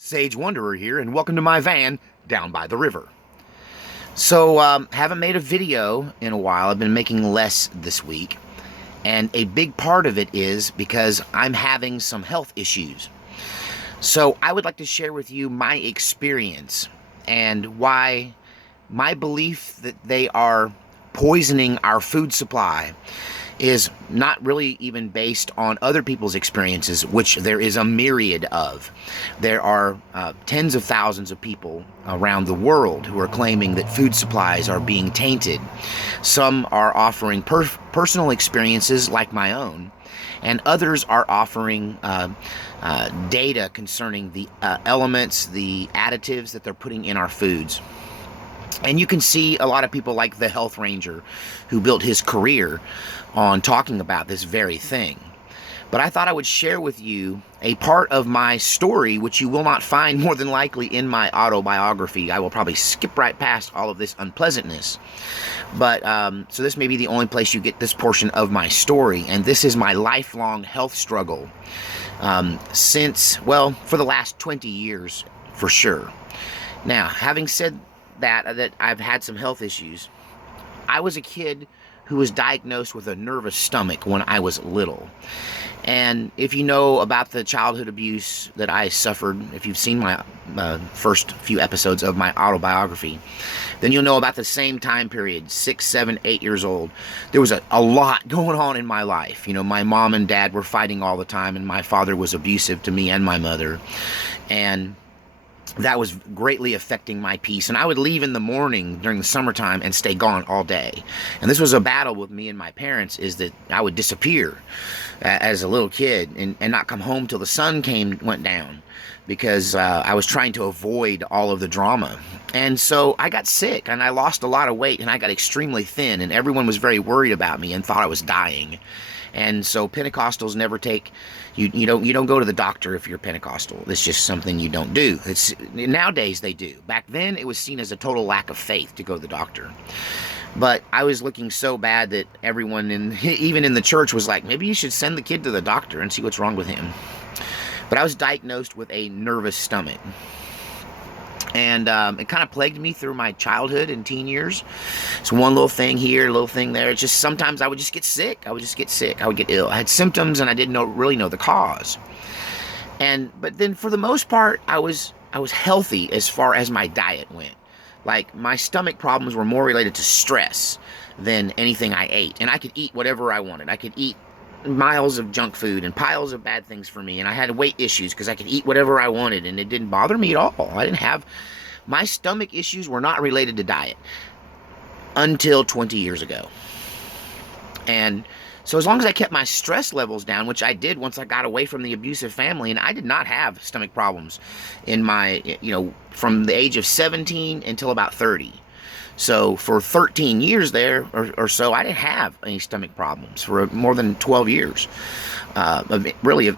Sage Wanderer here, and welcome to my van down by the river. So, haven't made a video in a while. I've been making less this week, and a big part of it is because I'm having some health issues. So, I would like to share with you my experience and why my belief that they are poisoning our food supply is not really even based on other people's experiences, which there is a myriad of. There are tens of thousands of people around the world who are claiming that food supplies are being tainted. Some are offering personal experiences like my own, and others are offering data concerning the elements, the additives that they're putting in our foods. And you can see a lot of people like the Health Ranger who built his career on talking about this very thing. But I thought I would share with you a part of my story which you will not find more than likely in my autobiography. I will probably skip right past all of this unpleasantness. But so this may be the only place you get this portion of my story. And this is my lifelong health struggle since, well, for the last 20 years for sure. Now, having said that I've had some health issues, I was a kid who was diagnosed with a nervous stomach when I was little. And if you know about the childhood abuse that I suffered, if you've seen my first few episodes of my autobiography, then you'll know about the same time period, 6, 7, 8 years old. There was a lot going on in my life. You know, my mom and dad were fighting all the time, and my father was abusive to me and my mother. And that was greatly affecting my peace. And I would leave in the morning during the summertime and stay gone all day. And this was a battle with me and my parents, is that I would disappear as a little kid and not come home till the sun went down, because I was trying to avoid all of the drama. And so I got sick and I lost a lot of weight and I got extremely thin, and everyone was very worried about me and thought I was dying. And so Pentecostals never take, you don't go to the doctor if you're Pentecostal. It's just something you don't do. Nowadays they do. Back then it was seen as a total lack of faith to go to the doctor. But I was looking so bad that everyone, even in the church, was like, maybe you should send the kid to the doctor and see what's wrong with him. But I was diagnosed with a nervous stomach. And it kind of plagued me through my childhood and teen years. It's one little thing here, a little thing there. It's just sometimes I would just get sick. I would get ill. I had symptoms and I didn't really know the cause. But then for the most part, I was healthy as far as my diet went. Like, my stomach problems were more related to stress than anything I ate. And I could eat whatever I wanted. I could eat miles of junk food and piles of bad things for me, and I had weight issues because I could eat whatever I wanted, and it didn't bother me at all. My stomach issues were not related to diet until 20 years ago. And so as long as I kept my stress levels down, which I did once I got away from the abusive family, and I did not have stomach problems in my, from the age of 17 until about 30. So for 13 years there or so, I didn't have any stomach problems for more than 12 years, of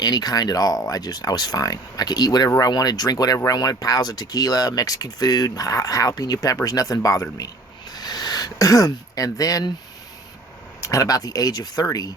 any kind at all. I was fine. I could eat whatever I wanted, drink whatever I wanted, piles of tequila, Mexican food, jalapeno peppers, nothing bothered me. And then at about the age of 30,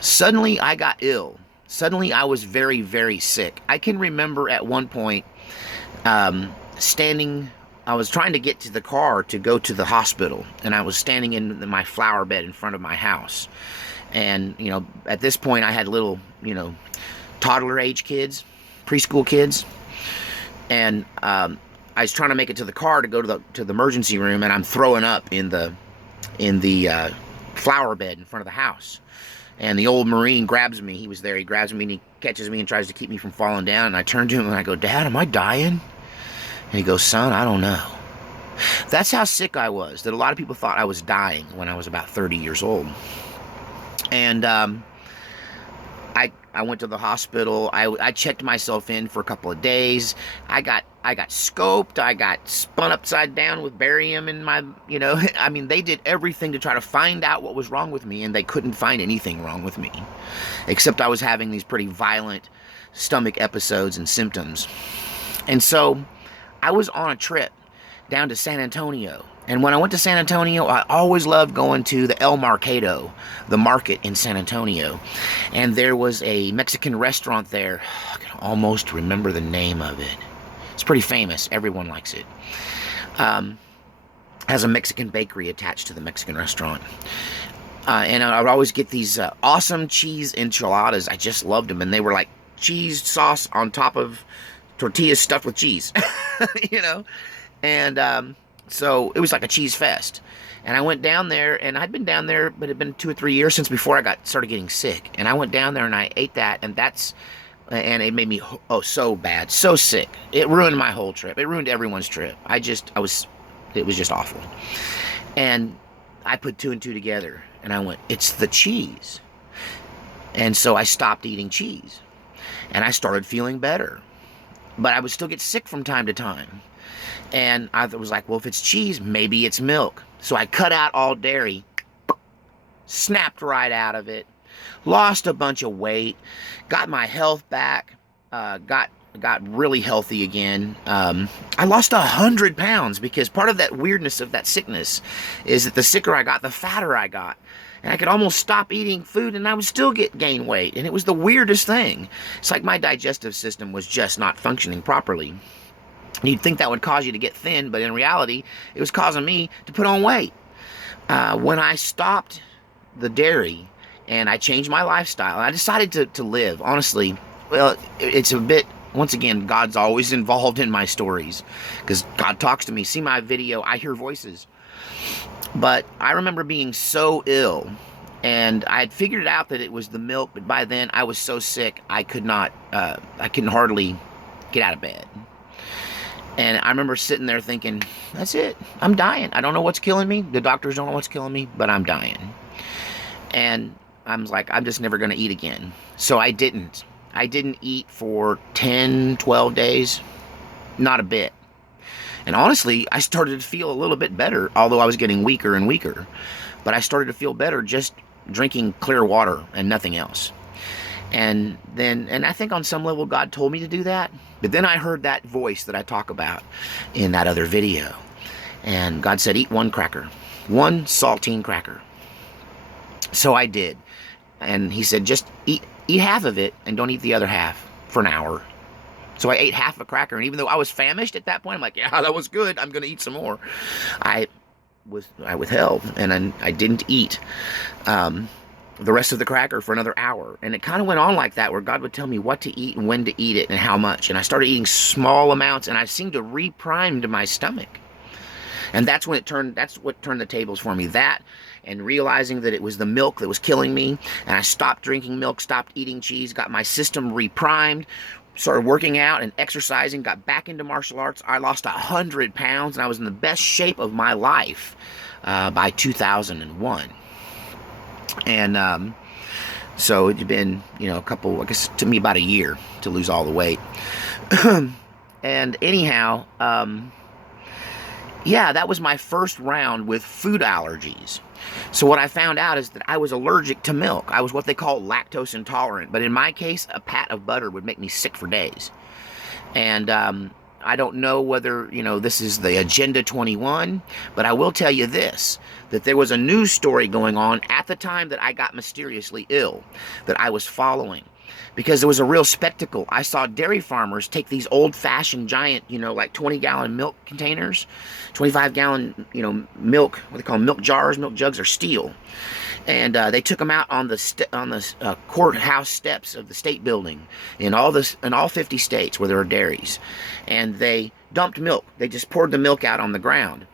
suddenly I got ill. Suddenly I was very, very sick. I can remember at one point I was trying to get to the car to go to the hospital, and I was standing in my flower bed in front of my house. And, at this point I had little, toddler age kids, preschool kids. And I was trying to make it to the car to go to the emergency room, and I'm throwing up in the flower bed in front of the house. And the old Marine grabs me. He was there. He grabs me and he catches me and tries to keep me from falling down. And I turn to him and I go, "Dad, am I dying?" And he goes, "Son, I don't know." That's how sick I was, that a lot of people thought I was dying when I was about 30 years old. And I went to the hospital. I checked myself in for a couple of days. I got scoped. I got spun upside down with barium in my, I mean, they did everything to try to find out what was wrong with me, and they couldn't find anything wrong with me, except I was having these pretty violent stomach episodes and symptoms. And so I was on a trip down to San Antonio, And when I went to San Antonio, I always loved going to the El Mercado, the market in San Antonio. And there was a Mexican restaurant there. I can almost remember the name of it. It's pretty famous. Everyone likes it. Has a Mexican bakery attached to the Mexican restaurant. And I would always get these awesome cheese enchiladas. I just loved them. And they were like cheese sauce on top of tortillas stuffed with cheese. You know? And so it was like a cheese fest. And I went down there, and I'd been down there, but it had been 2 or 3 years since before I started getting sick. And I went down there and I ate that, and it made me, so bad, so sick. It ruined my whole trip. It ruined everyone's trip. It was just awful. And I put 2 and 2 together, and I went, it's the cheese. And so I stopped eating cheese, and I started feeling better. But I would still get sick from time to time. And I was like, well, if it's cheese, maybe it's milk. So I cut out all dairy, snapped right out of it, lost a bunch of weight, got my health back, got really healthy again. I lost 100 pounds because part of that weirdness of that sickness is that the sicker I got, the fatter I got. And I could almost stop eating food and I would still gain weight. And it was the weirdest thing. It's like my digestive system was just not functioning properly. You'd think that would cause you to get thin, but in reality, it was causing me to put on weight. When I stopped the dairy and I changed my lifestyle, I decided to live, honestly, well, it's a bit, once again, God's always involved in my stories because God talks to me. See my video, I hear voices. But I remember being so ill, and I had figured out that it was the milk, but by then I was so sick I couldn't hardly get out of bed. And I remember sitting there thinking, that's it. I'm dying. I don't know what's killing me. The doctors don't know what's killing me, but I'm dying. And I was like, I'm just never going to eat again. So I didn't. I didn't eat for 10, 12 days. Not a bit. And honestly, I started to feel a little bit better, although I was getting weaker and weaker. But I started to feel better just drinking clear water and nothing else. And I think on some level God told me to do that. But then I heard that voice that I talk about in that other video. And God said, eat 1 cracker. 1 saltine cracker. So I did. And he said, just eat half of it and don't eat the other half for an hour. So I ate half a cracker. And even though I was famished at that point, I'm like, yeah, that was good. I'm going to eat some more. I withheld and I didn't eat the rest of the cracker for another hour. And it kind of went on like that, where God would tell me what to eat and when to eat it and how much. And I started eating small amounts, and I seemed to reprime my stomach. And that's what turned the tables for me. That, and realizing that it was the milk that was killing me. And I stopped drinking milk, stopped eating cheese, got my system reprimed, started working out and exercising, got back into martial arts. I lost 100 pounds, and I was in the best shape of my life by 2001. And so it had been, a couple, I guess, it took me about a year to lose all the weight. And anyhow, yeah, that was my first round with food allergies. So what I found out is that I was allergic to milk. I was what they call lactose intolerant. But in my case, a pat of butter would make me sick for days. And I don't know whether, this is the Agenda 21, but I will tell you this, that there was a news story going on at the time that I got mysteriously ill, that I was following. Because there was a real spectacle. I saw dairy farmers take these old-fashioned giant, like 20-gallon milk containers, 25-gallon, milk, what they call milk jars, milk jugs, or steel. And they took them out on the courthouse steps of the state building in all 50 states where there are dairies. And they dumped milk. They just poured the milk out on the ground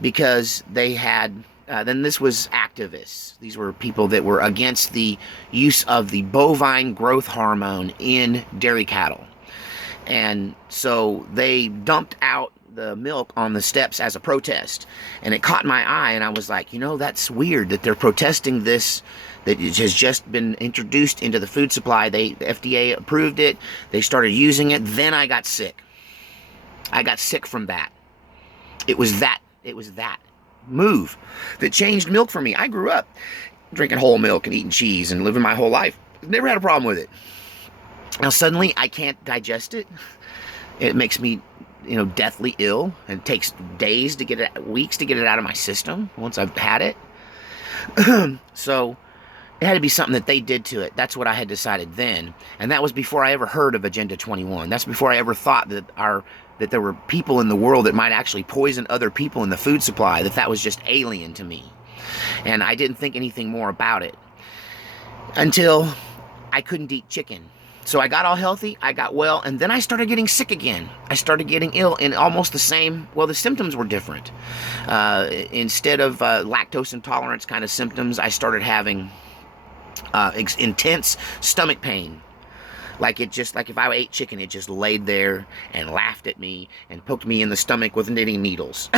because they had... then this was activists. These were people that were against the use of the bovine growth hormone in dairy cattle. And so they dumped out the milk on the steps as a protest. And it caught my eye, and I was like, that's weird that they're protesting this, that it has just been introduced into the food supply. The FDA approved it. They started using it. Then I got sick. I got sick from that. It was that move that changed milk for me. I grew up drinking whole milk and eating cheese and living my whole life. Never had a problem with it. Now suddenly I can't digest it. It makes me deathly ill, and it takes days to get it, weeks to get it out of my system once I've had it. So it had to be something that they did to it. That's what I had decided then, and that was before I ever heard of Agenda 21. That's before I ever thought that there were people in the world that might actually poison other people in the food supply, that was just alien to me. And I didn't think anything more about it until I couldn't eat chicken. So I got all healthy, I got well, and then I started getting sick again. I started getting ill in almost the same, well, the symptoms were different. Instead of lactose intolerance kind of symptoms, I started having intense stomach pain. Like if I ate chicken, it just laid there and laughed at me and poked me in the stomach with knitting needles.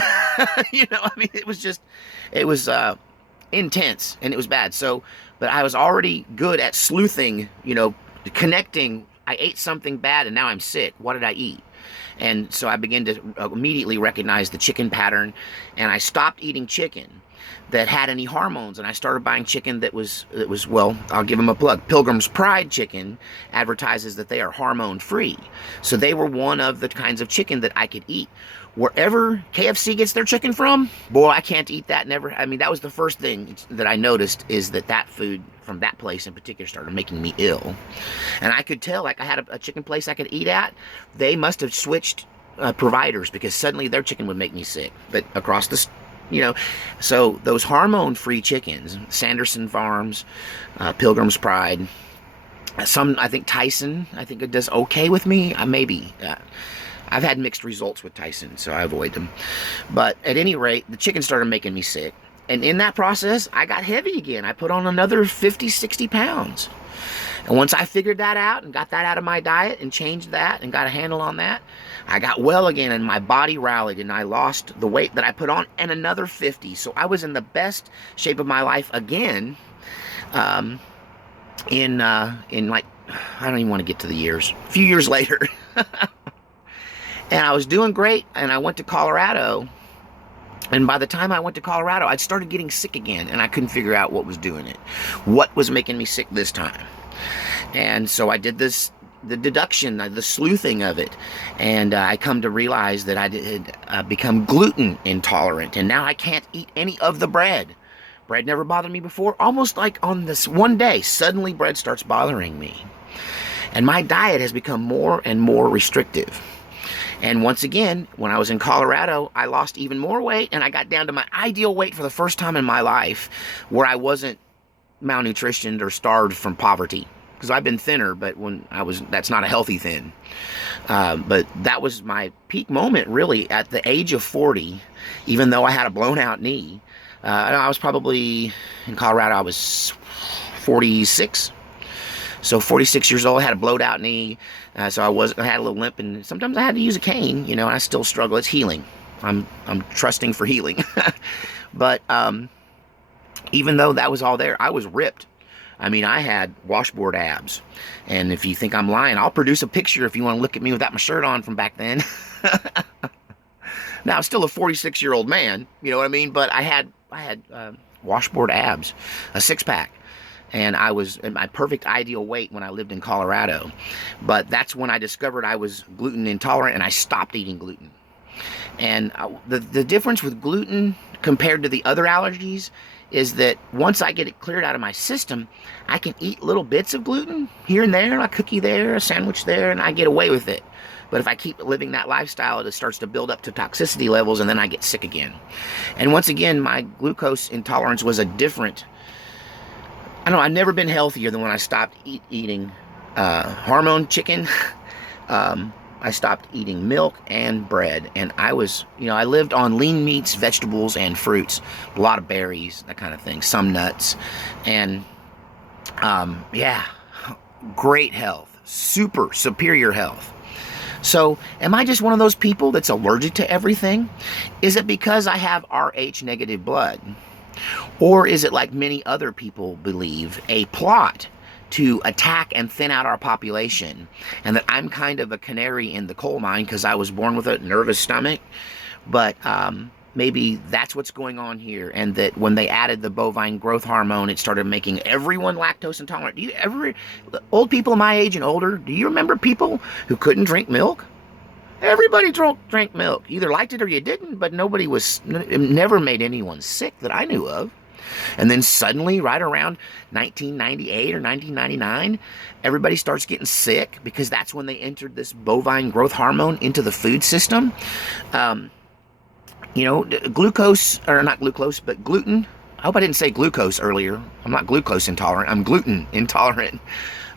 It was intense, and it was bad. So, but I was already good at sleuthing, connecting. I ate something bad and now I'm sick. What did I eat? And so I began to immediately recognize the chicken pattern, and I stopped eating chicken that had any hormones, and I started buying chicken that was, well, I'll give them a plug. Pilgrim's Pride chicken advertises that they are hormone free. So they were one of the kinds of chicken that I could eat. Wherever KFC gets their chicken from, boy, I can't eat that. That was the first thing that I noticed, is that food from that place in particular started making me ill. And I could tell, like I had a chicken place I could eat at, they must have switched providers, because suddenly their chicken would make me sick. But across the so those hormone-free chickens, Sanderson Farms, Pilgrim's Pride, I think Tyson, I think it does okay with me. Maybe. I've had mixed results with Tyson, so I avoid them. But at any rate, the chicken started making me sick. And in that process, I got heavy again. I put on another 50, 60 pounds. And once I figured that out and got that out of my diet and changed that and got a handle on that, I got well again, and my body rallied, and I lost the weight that I put on and another 50. So I was in the best shape of my life again, in like, I don't even want to get to the years, a few years later. And I was doing great, and I went to Colorado. And by the time I went to Colorado, I'd started getting sick again, and I couldn't figure out what was doing it. What was making me sick this time? And so I did the deduction, the sleuthing of it, and I come to realize that I had become gluten intolerant, and now I can't eat any of the bread. Bread never bothered me before. Almost like on this one day, suddenly bread starts bothering me. And my diet has become more and more restrictive. And once again, when I was in Colorado, I lost even more weight, and I got down to my ideal weight for the first time in my life, where I wasn't malnutritioned or starved from poverty. Because I've been thinner, but that's not a healthy thin. But that was my peak moment, really, at the age of 40, even though I had a blown out knee. I was probably, in Colorado, I was 46. So 46 years old, I had a blowed out knee, so I had a little limp, and sometimes I had to use a cane, and I still struggle. It's healing. I'm trusting for healing. But even though that was all there, I was ripped. I had washboard abs, and if you think I'm lying, I'll produce a picture if you want to look at me without my shirt on from back then. Now, I'm still a 46-year-old man, you know what I mean? But I had washboard abs, a six-pack. And I was at my perfect ideal weight when I lived in Colorado. But that's when I discovered I was gluten intolerant, and I stopped eating gluten. And the difference with gluten compared to the other allergies is that once I get it cleared out of my system, I can eat little bits of gluten here and there, a cookie there, a sandwich there, and I get away with it. But if I keep living that lifestyle, it starts to build up to toxicity levels, and then I get sick again. And once again, my glucose intolerance was a different... I've never been healthier than when I stopped eating hormone chicken. I stopped eating milk and bread, and I lived on lean meats, vegetables, and fruits, a lot of berries, that kind of thing, some nuts, and great health, superior health. So, am I just one of those people that's allergic to everything? Is it because I have Rh negative blood? Or is it, like many other people believe, a plot to attack and thin out our population, and that I'm kind of a canary in the coal mine because I was born with a nervous stomach? But maybe that's what's going on here, and that when they added the bovine growth hormone, it started making everyone lactose intolerant. Old people my age and older, do you remember people who couldn't drink milk? Everybody drank milk. You either liked it or you didn't, but it never made anyone sick that I knew of. And then suddenly, right around 1998 or 1999, everybody starts getting sick because that's when they entered this bovine growth hormone into the food system. Glucose, or not glucose, but gluten. I hope I didn't say glucose earlier. I'm not glucose intolerant. I'm gluten intolerant.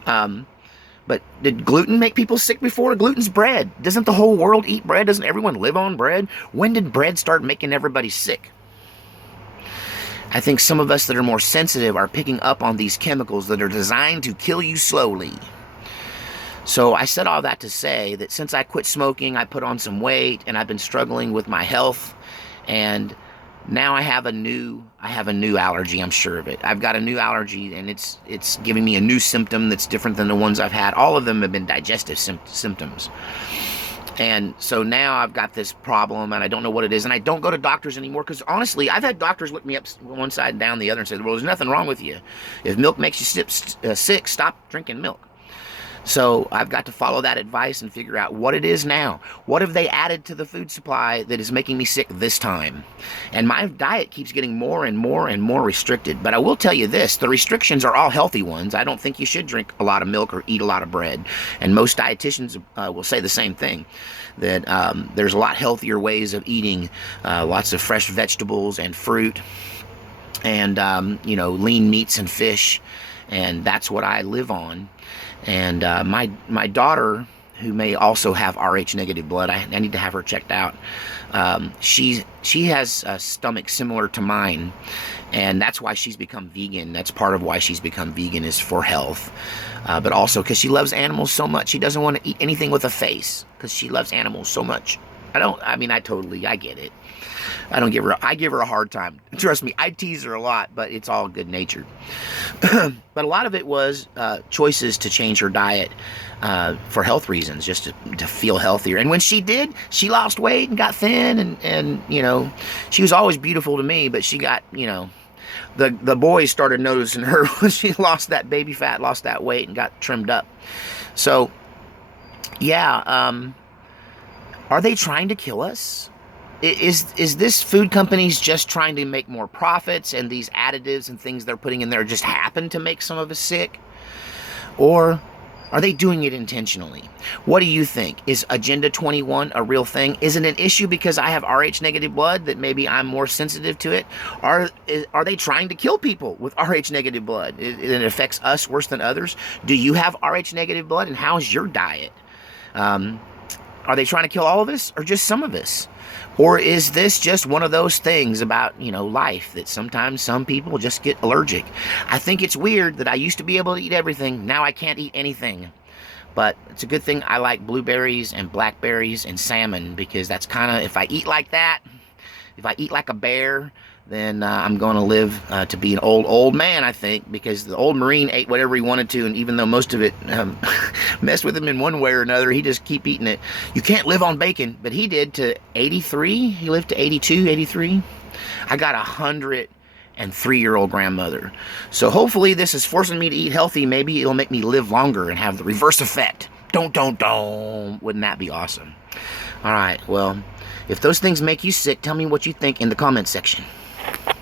But did gluten make people sick before? Gluten's bread. Doesn't the whole world eat bread? Doesn't everyone live on bread? When did bread start making everybody sick? I think some of us that are more sensitive are picking up on these chemicals that are designed to kill you slowly. So I said all that to say that since I quit smoking, I put on some weight, and I've been struggling with my health, and now I have a new allergy. I'm sure of it. I've got a new allergy, and it's giving me a new symptom that's different than the ones I've had. All of them have been digestive symptoms. And so now I've got this problem, and I don't know what it is, and I don't go to doctors anymore, because honestly, I've had doctors look me up one side and down the other and say, well, there's nothing wrong with you. If milk makes you sick, stop drinking milk. So I've got to follow that advice and figure out what it is now. What have they added to the food supply that is making me sick this time? And my diet keeps getting more and more and more restricted. But I will tell you this, the restrictions are all healthy ones. I don't think you should drink a lot of milk or eat a lot of bread. And most dietitians will say the same thing, that there's a lot healthier ways of eating, lots of fresh vegetables and fruit, and lean meats and fish. And that's what I live on. And my daughter, who may also have Rh negative blood, I need to have her checked out. She has a stomach similar to mine, and that's why she's become vegan. That's part of why she's become vegan, is for health, but also because she loves animals so much. She doesn't want to eat anything with a face because she loves animals so much. I get it. I give her a hard time. Trust me, I tease her a lot, but it's all good natured. But a lot of it was choices to change her diet for health reasons, just to feel healthier. And when she did, she lost weight and got thin, and she was always beautiful to me, but she got, the boys started noticing her when she lost that baby fat, lost that weight, and got trimmed up. So, yeah, are they trying to kill us? Is this food companies just trying to make more profits, and these additives and things they're putting in there just happen to make some of us sick? Or are they doing it intentionally? What do you think? Is Agenda 21 a real thing? Is it an issue because I have Rh negative blood that maybe I'm more sensitive to it? Are they trying to kill people with Rh negative blood? It affects us worse than others. Do you have Rh negative blood, and how's your diet? Are they trying to kill all of us, or just some of us? Or is this just one of those things about, life, that sometimes some people just get allergic? I think it's weird that I used to be able to eat everything. Now I can't eat anything. But it's a good thing I like blueberries and blackberries and salmon, because that's kind of, if I eat like that, if I eat like a bear, then I'm going to live to be an old man, I think, because the old Marine ate whatever he wanted to, and even though most of it messed with him in one way or another, he just keep eating it. You can't live on bacon, but he did to 83. He lived to 82, 83. I got a 103-year-old grandmother. So hopefully this is forcing me to eat healthy. Maybe it'll make me live longer and have the reverse effect. Don't. Wouldn't that be awesome? All right, well, if those things make you sick, tell me what you think in the comment section.